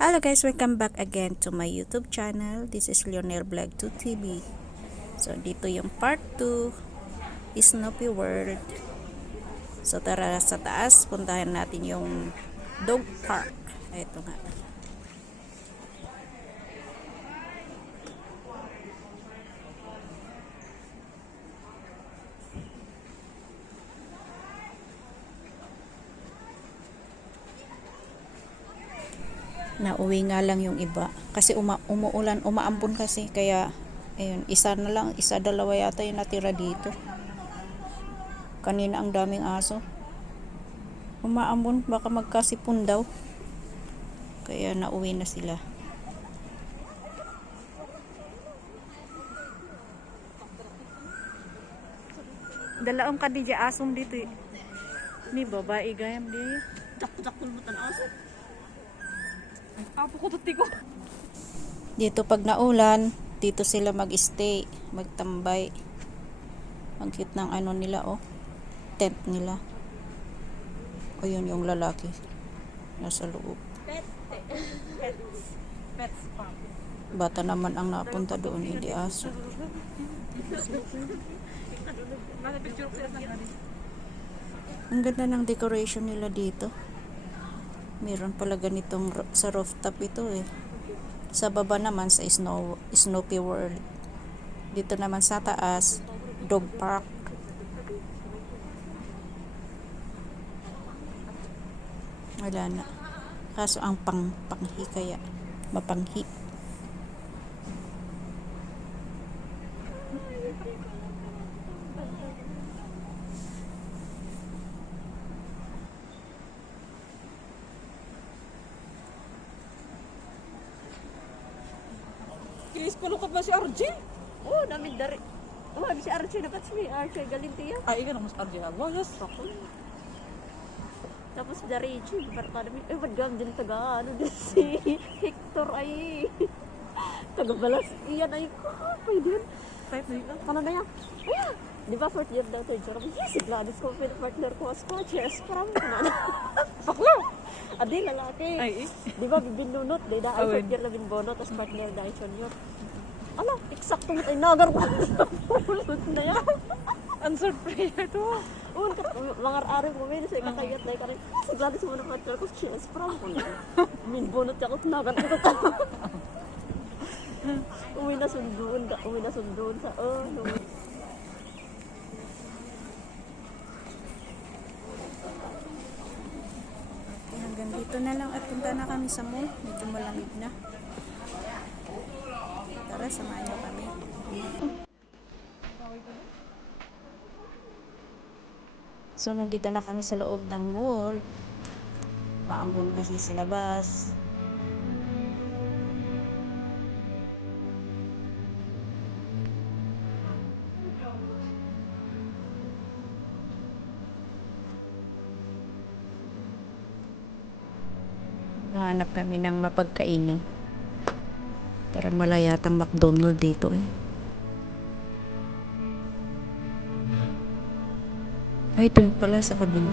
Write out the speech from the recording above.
Hello guys, welcome back again to my YouTube channel. This is Lionel Vlog 2 TV. So dito yung part 2, Snoopy World. So tara sa taas, puntahan natin yung dog park. Ito nga. Nauwi nga lang yung iba kasi umuulan, umaambon kasi, kaya ayun, isa na lang, isa dalawa yata yung natira dito. Kanina ang daming aso, umaambon, baka magkasipon daw, kaya nauwi na sila. Dalaong kadidya asom dito eh. Ni babae gayam di. Takot-takot mo tan aso. Apo ko tutiko. Dito pag naulan, dito sila mag-stay, magtambay. Ang cute ng ano nila oh, tent nila. O yun yung lalaki, nasa loob. Pets farm. Bata naman ang napunta doon, hindi aso. Ang ganda ng decoration nila dito. Meron pala ganitong sa rooftop ito eh. Sa baba naman sa Snoopy World. Dito naman sa taas, dog park. Wala na. Kaso ang panghi kaya mapanghi. Kilis palo ka ba si RJ? Oh, namin dari. Oh, si RJ dapat si RJ galintiya. Ay, ika na mas RJ ako. Yes, ako. Tapos dari G, barkada mi. Eh, wag gam din taga ano din si Hector ay. Taga balas. Iyan ay ko. Pwede yun. Five na yun. Ano na yan? Ayan. Di ba fourth year daw third year? Yes, Gladys ko partner ko as co-chairs. Parang ano. Bakla. Adi lalaki. Ay, di ba binunot? Di da ay fourth year na binbonot as partner dahil junior. Ala, eksakto mo tayo nagar ko. Pulot na yan. Answer prayer to. Un kat mga araw mo min sa kakayat na kare. Si Gladys mo na partner ko chairs. Parang ko. Binbonot ako nagar ko. Uwi na sunduan sa no. Hanggang dito na lang at punta na kami sa mall. Medyo malamig na. Tara, samahan niyo kami. So, nandito na kami sa loob ng mall. Maambon kasi sa labas. Nahanap kami ng mapagkainin. Parang wala yatang McDonald's dito eh. Ay, ito pala sa kabila.